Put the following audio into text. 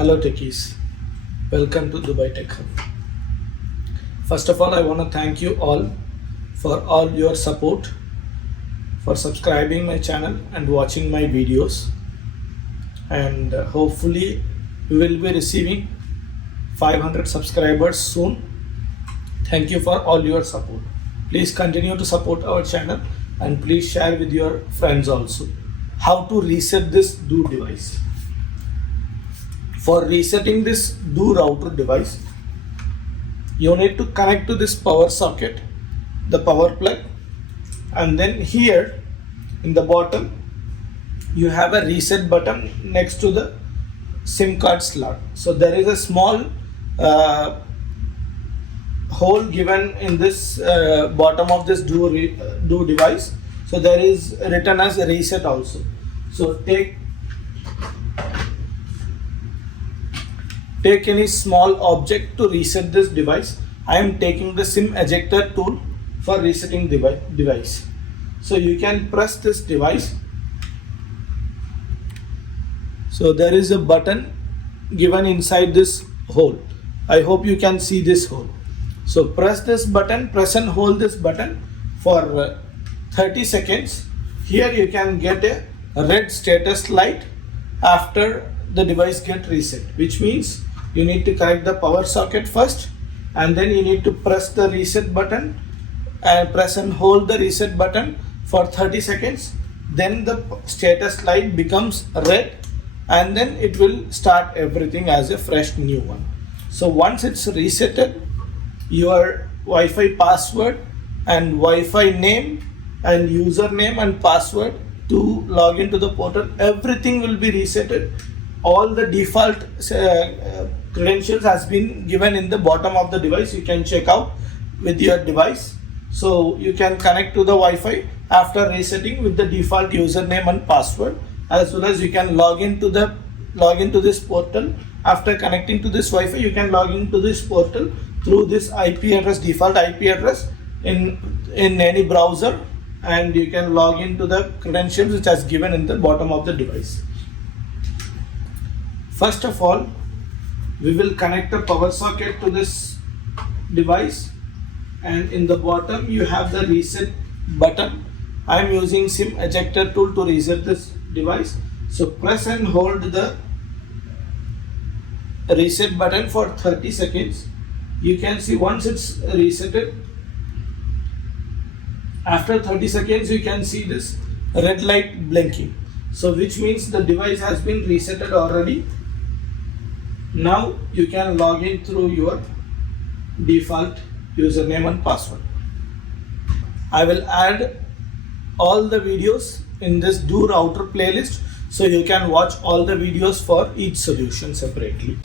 Hello techies, welcome to Dubai Tech Hub. First of all, I want to thank you all for all your support, for subscribing my channel and watching my videos, and hopefully we will be receiving 500 subscribers soon. Thank you for all your support. Please continue to support our channel and please share with your friends also. How to reset this Do device. For resetting this Do router device, you need to connect to this power socket, the power plug, and then here in the bottom you have a reset button next to the SIM card slot. So there is a small hole given in this bottom of this Do device. So there is written as a reset also. So take any small object to reset this device. I am taking the SIM ejector tool for resetting device. So you can press this device. So there is a button given inside this hole. I hope you can see this hole. So press this button, press and hold this button for 30 seconds. Here you can get a red status light after the device get reset, which means you need to connect the power socket first, and then you need to press the reset button and press and hold the reset button for 30 seconds. Then the status light becomes red and then it will start everything as a fresh new one. So once it's resetted, your Wi-Fi password and Wi-Fi name and username and password to log into the portal, everything will be resetted. All the default credentials has been given in the bottom of the device. You can check out with your device. So you can connect to the Wi-Fi after resetting with the default username and password, as well as you can log into this portal. After connecting to this Wi-Fi, you can log into this portal through this IP address, default IP address in any browser, and you can log into the credentials which is given in the bottom of the device. First of all, we will connect the power socket to this device, and in the bottom you have the reset button. I am using SIM ejector tool to reset this device. So press and hold the reset button for 30 seconds. You can see once it's resetted, after 30 seconds you can see this red light blinking. So which means the device has been resetted already. Now you can log in through your default username and password. I will add all the videos in this Do router playlist, so you can watch all the videos for each solution separately.